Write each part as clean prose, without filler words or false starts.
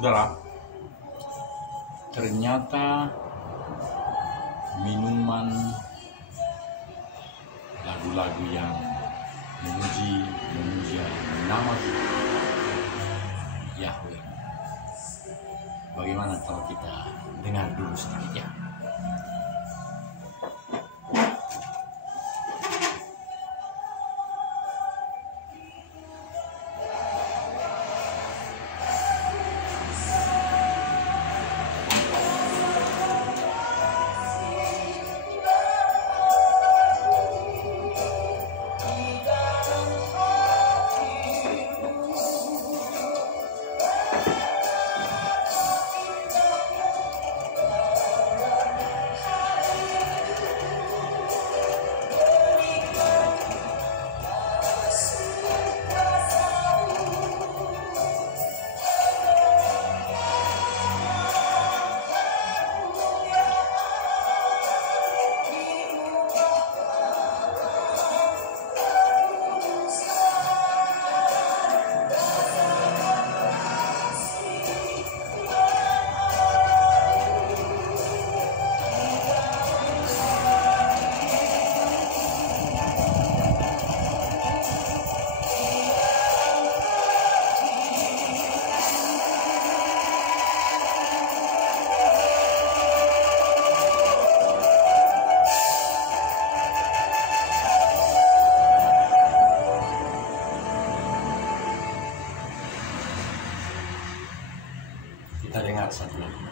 Saudara, ternyata minuman lagu-lagu yang memuja nama Yahweh. Bagaimana kalau kita dengar dulu sedikit ya? Kita dengar satu lagi.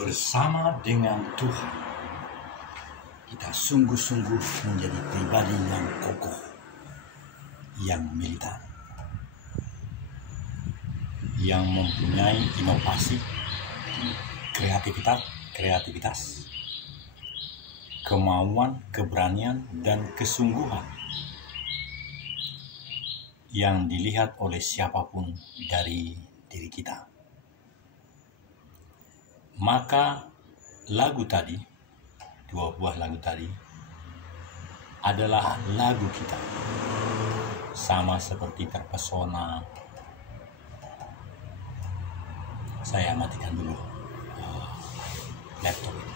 bersama dengan Tuhan, kita sungguh-sungguh menjadi pribadi yang kokoh, yang militan, yang mempunyai inovasi, kreativitas, kemauan, keberanian, dan kesungguhan yang dilihat oleh siapapun dari diri kita. Maka lagu tadi, 2 buah lagu tadi, adalah lagu kita. Sama seperti terpesona. Saya matikan dulu laptop ini.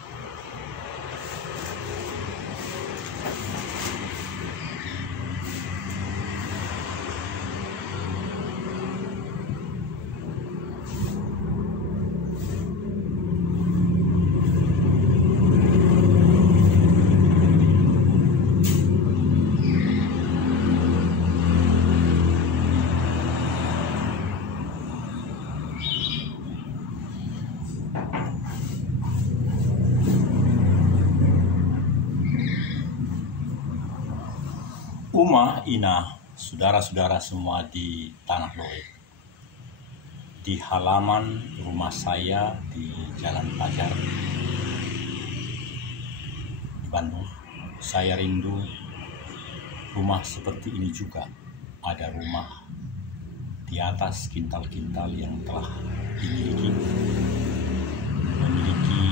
Uma, Ina, saudara-saudara semua di Tanah Loe, di halaman rumah saya di Jalan Pajar di Bandung. Saya rindu rumah seperti ini juga. Ada rumah di atas kintal-kintal yang telah dimiliki, memiliki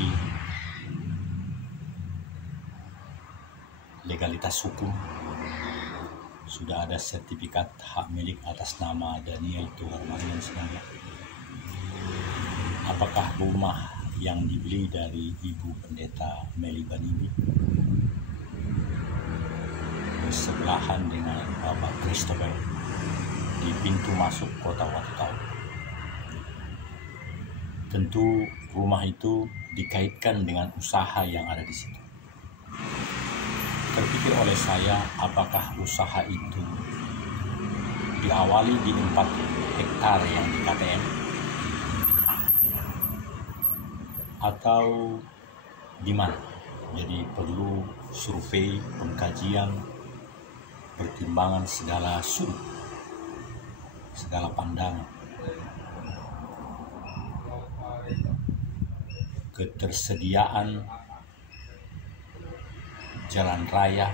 legalitas hukum. Sudah ada sertifikat hak milik atas nama Daniel Tuharmanian sebenarnya. Apakah rumah yang dibeli dari Ibu Pendeta Meli Banini bersebelahan dengan Bapak Christopher di pintu masuk kota Watutau? Tentu rumah itu dikaitkan dengan usaha yang ada di situ. Terpikir oleh saya, apakah usaha itu diawali di 4 hektar yang di KTM, atau di mana? Jadi perlu survei, pengkajian, pertimbangan segala sudut, segala pandangan, ketersediaan jalan raya,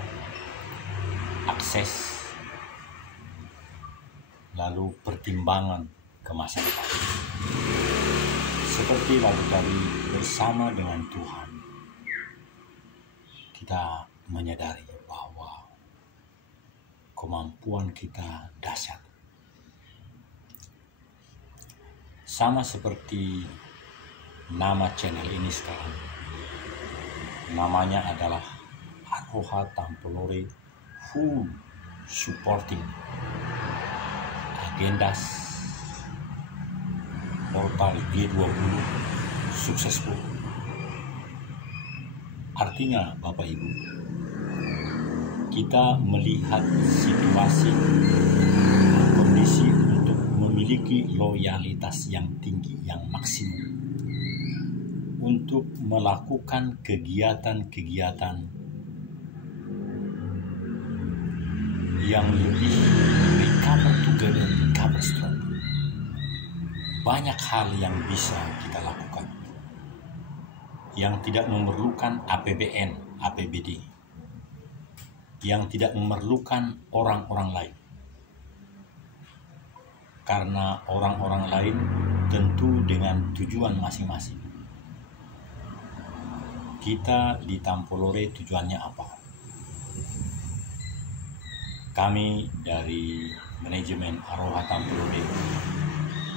akses, lalu pertimbangan ke masa depan. Seperti lagu tadi, bersama dengan Tuhan, kita menyadari bahwa kemampuan kita dahsyat. Sama seperti nama channel ini sekarang, namanya adalah Aroha Tampolore Full Supporting Agendas Portal G20 Successful. Artinya, Bapak Ibu, kita melihat situasi kondisi untuk memiliki loyalitas yang tinggi, yang maksimum, untuk melakukan kegiatan-kegiatan yang lebih recover together, recover strong. Banyak hal yang bisa kita lakukan yang tidak memerlukan APBN, APBD, yang tidak memerlukan orang-orang lain. Karena orang-orang lain tentu dengan tujuan masing-masing. Kita di Tampolore tujuannya apa? Kami dari manajemen Aroha Tampolore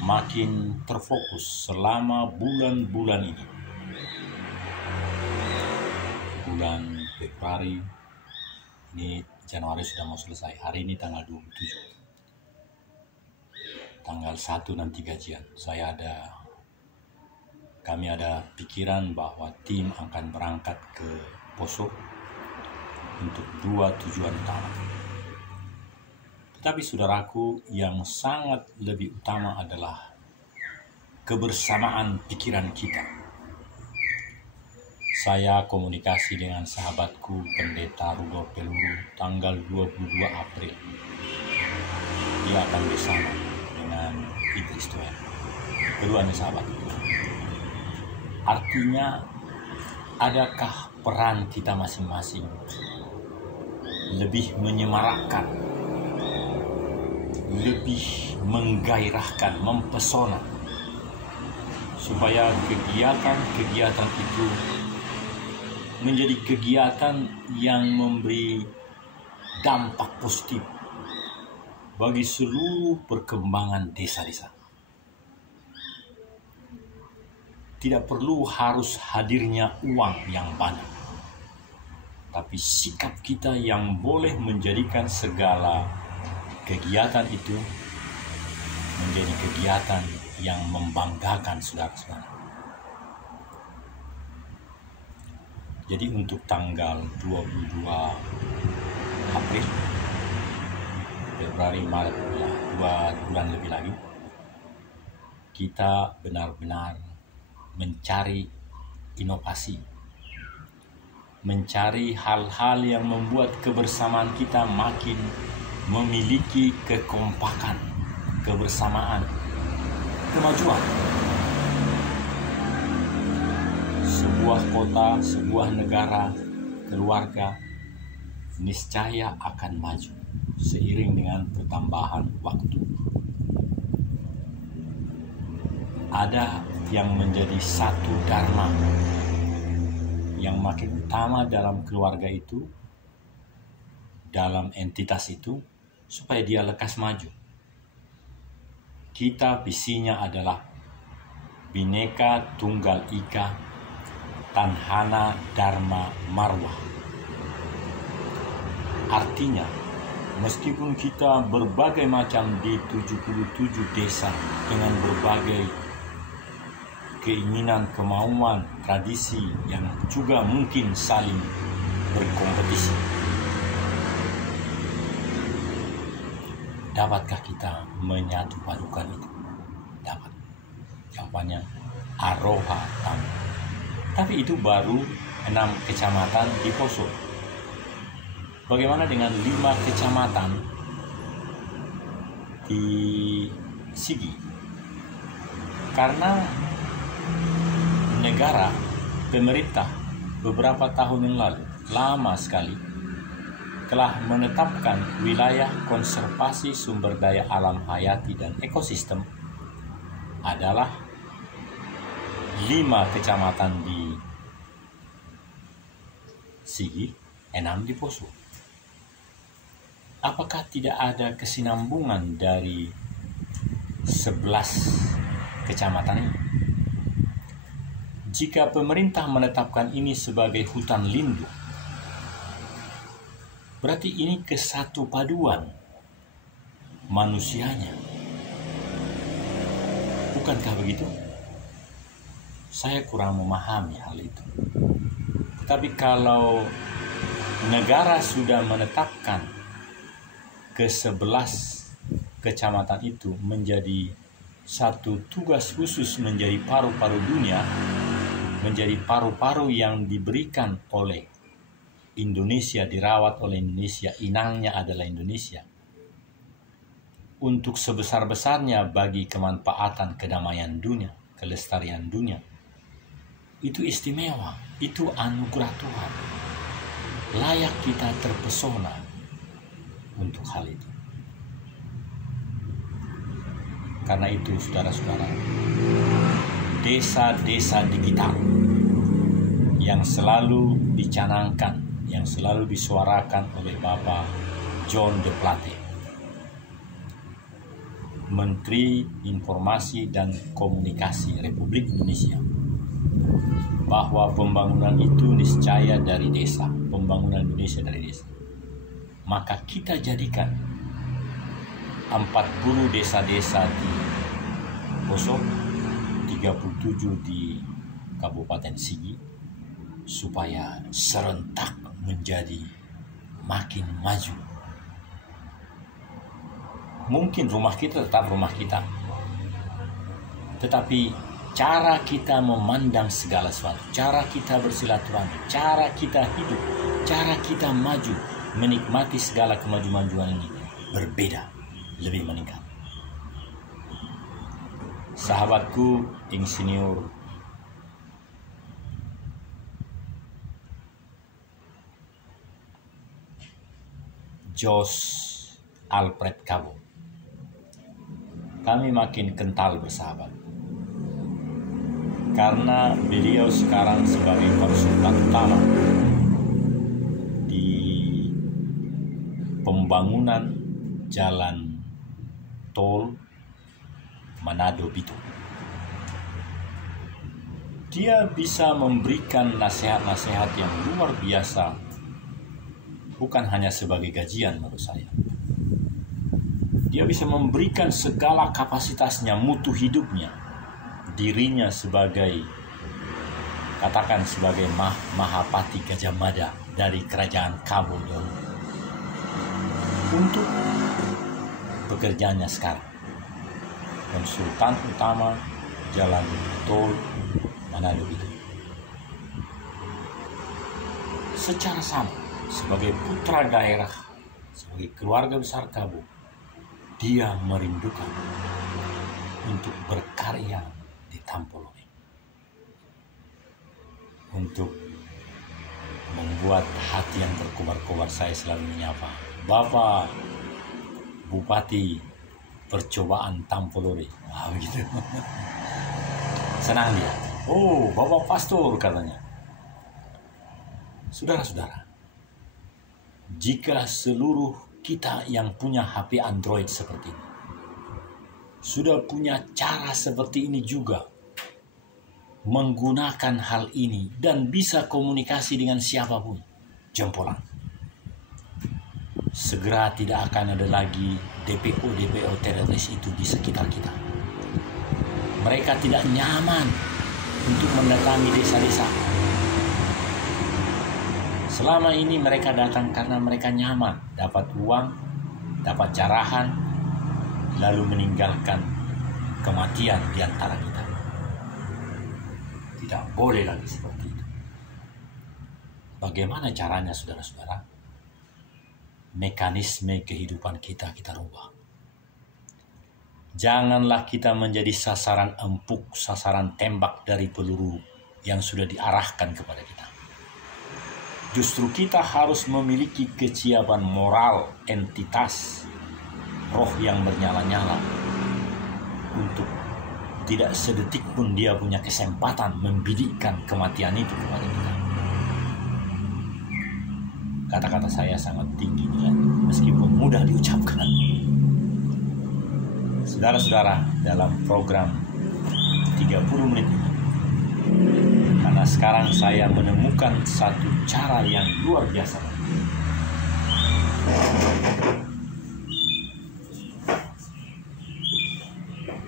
makin terfokus selama bulan-bulan ini. Bulan Februari, ini Januari sudah mau selesai. Hari ini tanggal 27. Tanggal 1 nanti gajian. Kami ada pikiran bahwa tim akan berangkat ke Poso untuk 2 tujuan utama. Tetapi saudaraku, yang sangat lebih utama adalah kebersamaan pikiran kita saya komunikasi dengan sahabatku Pendeta Rudolf Peluru tanggal 22 April. Dia akan bersama dengan Idris Tuhan. Keduanya sahabat itu. Artinya, adakah peran kita masing-masing lebih menyemarakkan, lebih menggairahkan, mempesona, supaya kegiatan-kegiatan itu menjadi kegiatan yang memberi dampak positif bagi seluruh perkembangan desa-desa. Tidak perlu harus hadirnya uang yang banyak, tapi sikap kita yang boleh menjadikan segala kegiatan itu menjadi kegiatan yang membanggakan saudara-saudara. Jadi untuk tanggal 22 April, Februari, Maret, 2 bulan lebih lagi, kita benar-benar mencari inovasi, mencari hal-hal yang membuat kebersamaan kita makin memiliki kekompakan, kebersamaan, kemajuan. Sebuah kota, sebuah negara, keluarga niscaya akan maju seiring dengan pertambahan waktu. Ada yang menjadi satu dharma yang makin utama dalam keluarga itu, dalam entitas itu, supaya dia lekas maju. Kita visinya adalah Bhinneka Tunggal Ika, Tanhana Dharma Marwah. Artinya, meskipun kita berbagai macam di 77 desa dengan berbagai keinginan, kemauan, tradisi yang juga mungkin saling berkompetisi, dapatkah kita menyatu padukan itu? Dapat. Jawabannya Aroha Tangga. Tapi itu baru 6 kecamatan di Poso. Bagaimana dengan 5 kecamatan di Sigi? Karena negara, pemerintah beberapa tahun yang lalu, lama sekali, telah menetapkan wilayah konservasi sumber daya alam hayati dan ekosistem adalah 5 kecamatan di Sigi, 6 di Poso. Apakah tidak ada kesinambungan dari 11 kecamatan ini? Jika pemerintah menetapkan ini sebagai hutan lindung, berarti ini kesatu paduan manusianya. Bukankah begitu? Saya kurang memahami hal itu. Tetapi kalau negara sudah menetapkan ke-11 kecamatan itu menjadi satu tugas khusus, menjadi paru-paru dunia, menjadi paru-paru yang diberikan oleh Indonesia, dirawat oleh Indonesia, inangnya adalah Indonesia, untuk sebesar-besarnya bagi kemanfaatan kedamaian dunia, kelestarian dunia. Itu istimewa, itu anugerah Tuhan. Layak kita terpesona untuk hal itu. Karena itu saudara-saudara, desa-desa digital yang selalu dicanangkan, yang selalu disuarakan oleh Bapak John de Plate, Menteri Informasi dan Komunikasi Republik Indonesia, bahwa pembangunan itu niscaya dari desa, pembangunan Indonesia dari desa. Maka kita jadikan 40 desa-desa di Poso, 37 di Kabupaten Sigi, supaya serentak menjadi makin maju. Mungkin rumah kita tetap rumah kita, tetapi cara kita memandang segala sesuatu, cara kita bersilaturahmi, cara kita hidup, cara kita maju, menikmati segala kemajuan ini berbeda, lebih meningkat. Sahabatku Insinyur Jos Alfred Kabo, kami makin kental bersahabat karena beliau sekarang sebagai konsultan utama di pembangunan jalan tol Manado Bitung. Dia bisa memberikan nasihat-nasihat yang luar biasa, bukan hanya sebagai gajian menurut saya. Dia bisa memberikan segala kapasitasnya, mutu hidupnya, dirinya sebagai, katakan sebagai Mahapati Gajah Mada dari kerajaan Kabo dulu, untuk pekerjaannya sekarang. Konsultan utama jalan tol Manado itu. Secara sama, sebagai putra daerah, sebagai keluarga besar Kabo, dia merindukan untuk berkarya di Tampolongan, untuk membuat hati yang berkobar-kobar. Saya selalu menyapa, Bapak Bupati percobaan Tampolore. Wah, begitu. Senang dia. Oh, Bapak Pastor katanya. Saudara-saudara, jika seluruh kita yang punya HP Android seperti ini, sudah punya cara seperti ini juga, menggunakan hal ini dan bisa komunikasi dengan siapapun, jempolan, segera tidak akan ada lagi DPO teroris itu di sekitar kita. Mereka tidak nyaman untuk mendatangi desa-desa. Selama ini mereka datang karena mereka nyaman, dapat uang, dapat jarahan, lalu meninggalkan kematian di antara kita. Tidak boleh lagi seperti itu. Bagaimana caranya, saudara-saudara? Mekanisme kehidupan kita rubah. Janganlah kita menjadi sasaran empuk, sasaran tembak dari peluru yang sudah diarahkan kepada kita. Justru kita harus memiliki kesiapan moral, entitas, roh yang bernyala-nyala untuk tidak sedetik pun dia punya kesempatan membidikkan kematian itu kepada kita. Kata-kata saya sangat tinggi nilainya, meskipun mudah diucapkan. Saudara-saudara, dalam program 30 menit ini, karena sekarang saya menemukan satu cara yang luar biasa.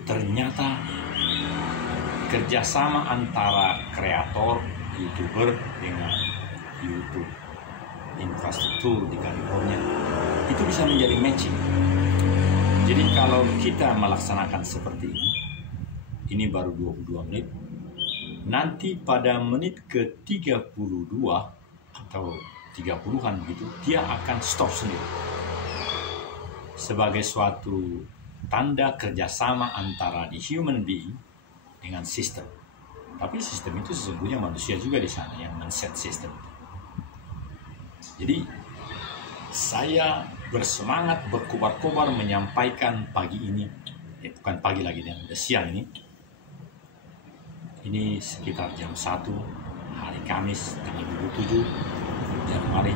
Ternyata kerjasama antara kreator, YouTuber dengan YouTube infrastruktur di California itu bisa menjadi matching. Jadi kalau kita melaksanakan seperti ini baru 22 menit, nanti pada menit ke-32 atau 30-an gitu, dia akan stop sendiri. Sebagai suatu tanda kerjasama antara the human being dengan sistem. Tapi sistem itu sesungguhnya manusia juga di sana yang men-set sistem. Jadi saya bersemangat, berkobar-kobar menyampaikan pagi ini, bukan pagi lagi, udah siang ini. Ini sekitar jam 1 hari Kamis tanggal 27 Januari.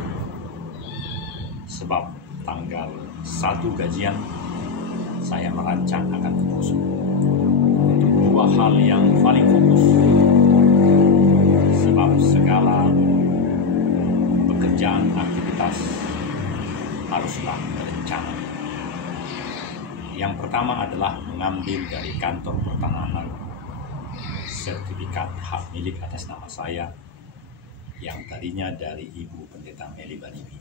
Sebab tanggal 1 gajian saya merancang akan ke Poso untuk dua hal yang paling fokus. Sebab segala pekerjaan, aktivitas haruslah berencana. Yang pertama adalah mengambil dari kantor pertanahan sertifikat hak milik atas nama saya yang tadinya dari Ibu Pendeta Meli Banibi.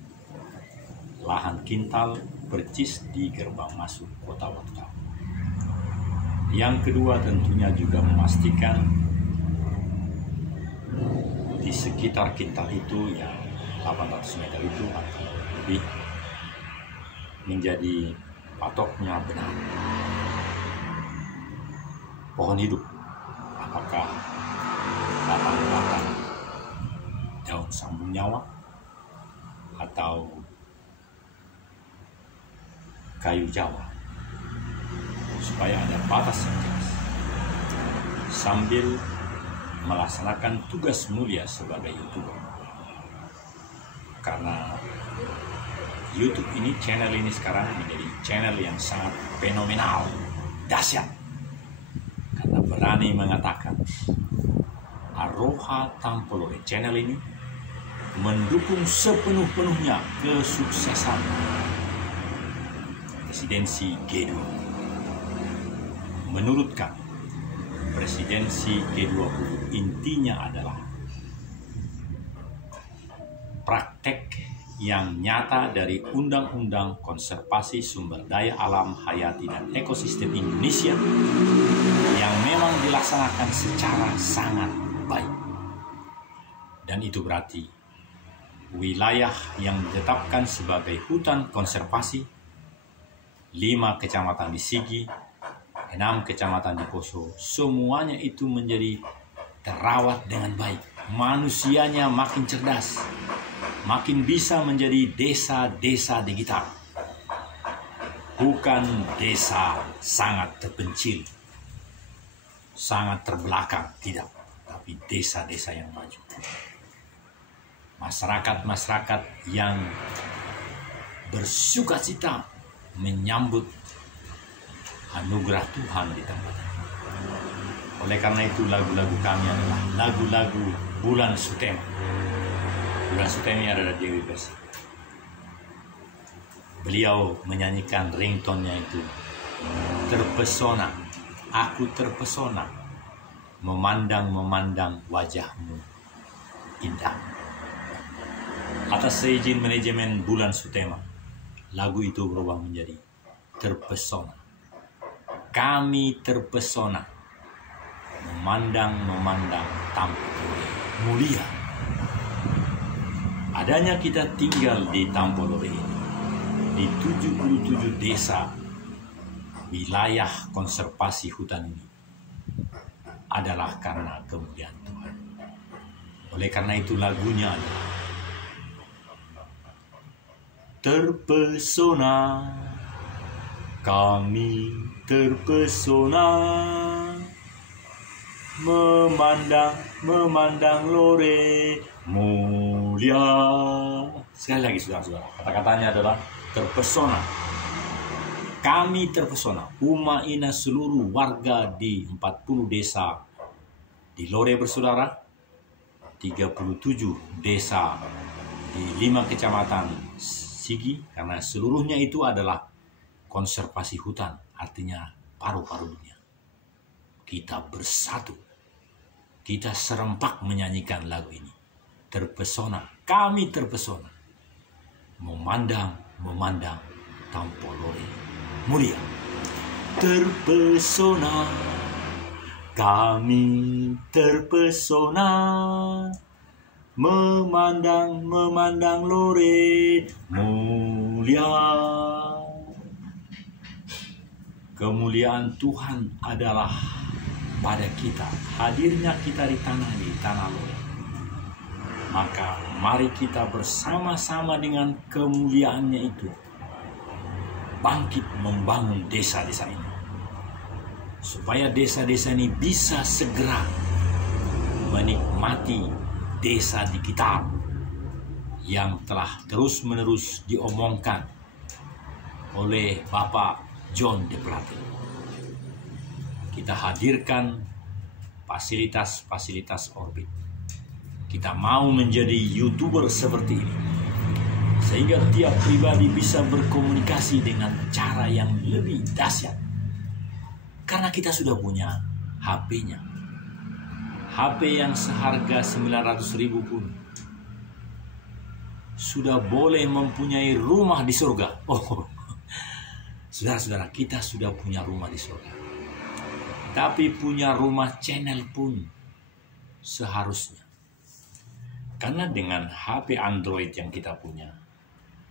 Lahan kintal percis di gerbang masuk kota Watu. Yang kedua tentunya juga memastikan di sekitar kita itu yang 800 meter itu atau lebih menjadi patoknya benar. Pohon hidup, apakah batang-batang daun sambung nyawa atau kayu Jawa, supaya ada batas yang jelas sambil melaksanakan tugas mulia sebagai YouTuber. Karena YouTube ini, channel ini sekarang menjadi channel yang sangat fenomenal, dahsyat, karena berani mengatakan Aroha Tampolore channel ini mendukung sepenuh-penuhnya kesuksesan presidensi G20. Menurut kami, presidensi G20 intinya adalah praktek yang nyata dari Undang-Undang Konservasi Sumber Daya Alam Hayati dan Ekosistem Indonesia yang memang dilaksanakan secara sangat baik. Dan itu berarti wilayah yang ditetapkan sebagai hutan konservasi, 5 kecamatan di Sigi, 6 kecamatan di Poso, semuanya itu menjadi terawat dengan baik. Manusianya makin cerdas, makin bisa menjadi desa-desa digital. Bukan desa sangat terpencil, sangat terbelakang, tidak. Tapi desa-desa yang maju. Masyarakat-masyarakat yang bersukacita menyambut anugerah Tuhan di tempat ini. Oleh karena itu lagu-lagu kami adalah lagu-lagu Bulan Sutema. Bulan Sutema adalah Dewi Persik. Beliau menyanyikan ringtone-nya itu, terpesona, aku terpesona, memandang wajahmu indah. Atas seizin manajemen Bulan Sutema, lagu itu berubah menjadi terpesona. Kami terpesona, memandang Tampolore mulia. Adanya kita tinggal di Tampolore ini, di 77 desa wilayah konservasi hutan ini, adalah karena kemuliaan Tuhan. Oleh karena itu lagunya adalah terpesona, kami terpesona, memandang lore mulia. Sekali lagi saudara-saudara, kata-katanya adalah terpesona. Kami terpesona, Umaina seluruh warga di 40 desa di Lore bersaudara, 37 desa di 5 kecamatan Sigi, karena seluruhnya itu adalah konservasi hutan, artinya paru-paru dunia. Kita bersatu, kita serempak menyanyikan lagu ini. Terpesona, kami terpesona, memandang Tampolore mulia. Terpesona, kami terpesona, memandang lore mulia. Kemuliaan Tuhan adalah pada kita, hadirnya kita di tanah lore. Maka mari kita bersama-sama dengan kemuliaannya itu bangkit membangun desa-desa ini, supaya desa-desa ini bisa segera menikmati desa digital yang telah terus-menerus diomongkan oleh Bapak John de Plate. Kita hadirkan fasilitas-fasilitas Orbit. Kita mau menjadi YouTuber seperti ini, sehingga tiap pribadi bisa berkomunikasi dengan cara yang lebih dahsyat. Karena kita sudah punya HP-nya. HP yang seharga 900.000 pun sudah boleh mempunyai rumah di surga. Oh, saudara-saudara, kita sudah punya rumah di surga. tapi punya rumah channel pun seharusnya. Karena dengan HP Android yang kita punya,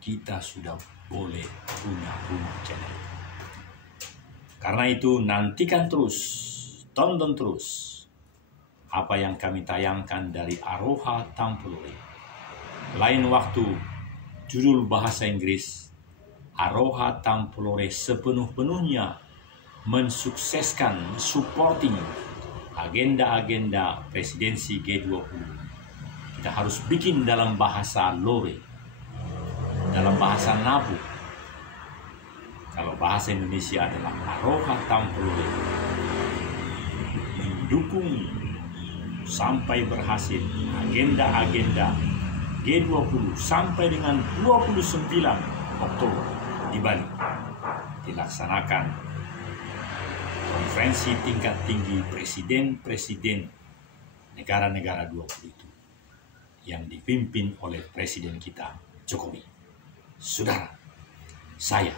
kita sudah boleh punya rumah channel. Karena itu nantikan terus, tonton terus apa yang kami tayangkan dari Aroha Tampolore. Lain waktu, judul bahasa Inggris, Aroha Tampolore sepenuh-penuhnya mensukseskan, supporting agenda-agenda presidensi G20. Kita harus bikin dalam bahasa Lore, dalam bahasa Nabu. Kalau bahasa Indonesia adalah Aroha Tampolore, mendukung sampai berhasil agenda-agenda G20 sampai dengan 29 Oktober di Bali dilaksanakan konferensi tingkat tinggi presiden-presiden negara-negara 20 itu yang dipimpin oleh presiden kita Jokowi. Saudara, saya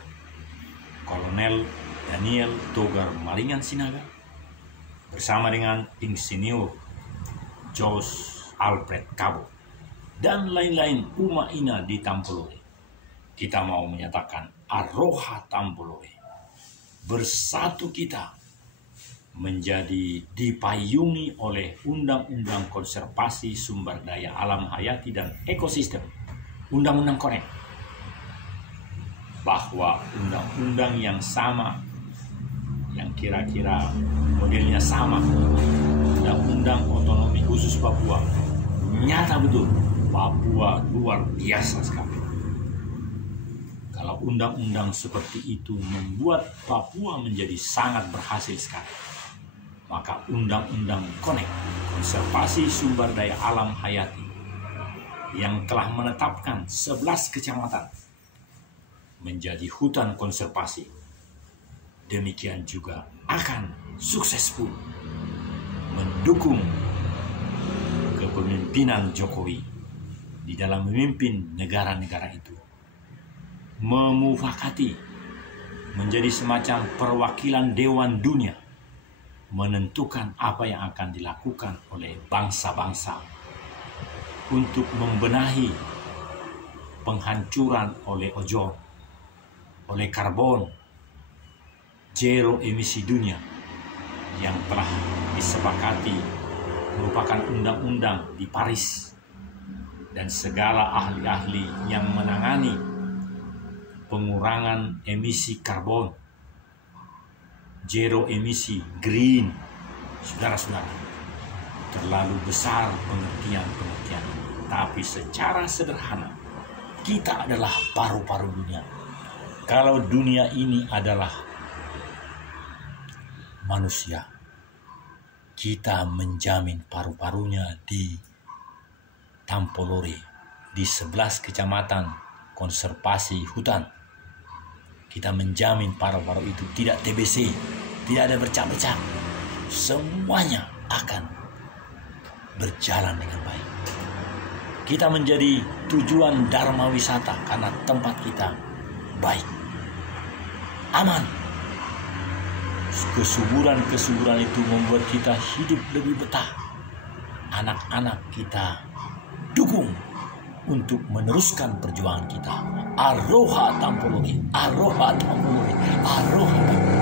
Kolonel Daniel Togar Maringan Sinaga bersama dengan Insinyur Jos Alfred Cabo dan lain-lain Uma Ina di Tampolore, kita mau menyatakan Aroha Tampolore. Bersatu kita menjadi dipayungi oleh Undang-Undang Konservasi Sumber Daya Alam Hayati dan Ekosistem, Undang-Undang Connect, bahwa undang-undang yang sama, yang kira-kira modelnya sama, Undang-Undang Otonomi Khusus Papua, nyata betul, Papua luar biasa sekali. Kalau undang-undang seperti itu membuat Papua menjadi sangat berhasil sekali, maka Undang-Undang Connect, Konservasi Sumber Daya Alam Hayati, yang telah menetapkan 11 kecamatan menjadi hutan konservasi, demikian juga akan sukses pun mendukung kepemimpinan Jokowi di dalam memimpin negara-negara itu, memufakati menjadi semacam perwakilan Dewan Dunia, menentukan apa yang akan dilakukan oleh bangsa-bangsa untuk membenahi penghancuran oleh ozon, oleh karbon, zero emisi dunia yang telah disepakati merupakan undang-undang di Paris, dan segala ahli-ahli yang menangani pengurangan emisi karbon, zero emisi, green, saudara-saudara, terlalu besar pengertian-pengertian. Tapi secara sederhana, kita adalah paru-paru dunia. Kalau dunia ini adalah manusia, kita menjamin paru-parunya di Tampolore, di 11 kecamatan konservasi hutan. Kita menjamin paru-paru itu tidak TBC, tidak ada bercak-bercak. Semuanya akan berjalan dengan baik. Kita menjadi tujuan dharma wisata karena tempat kita baik, aman. Kesuburan itu membuat kita hidup lebih betah. Anak-anak kita dukung untuk meneruskan perjuangan kita. Aroha Tampolore, Aroha Tampolore, Aroha Tampolore.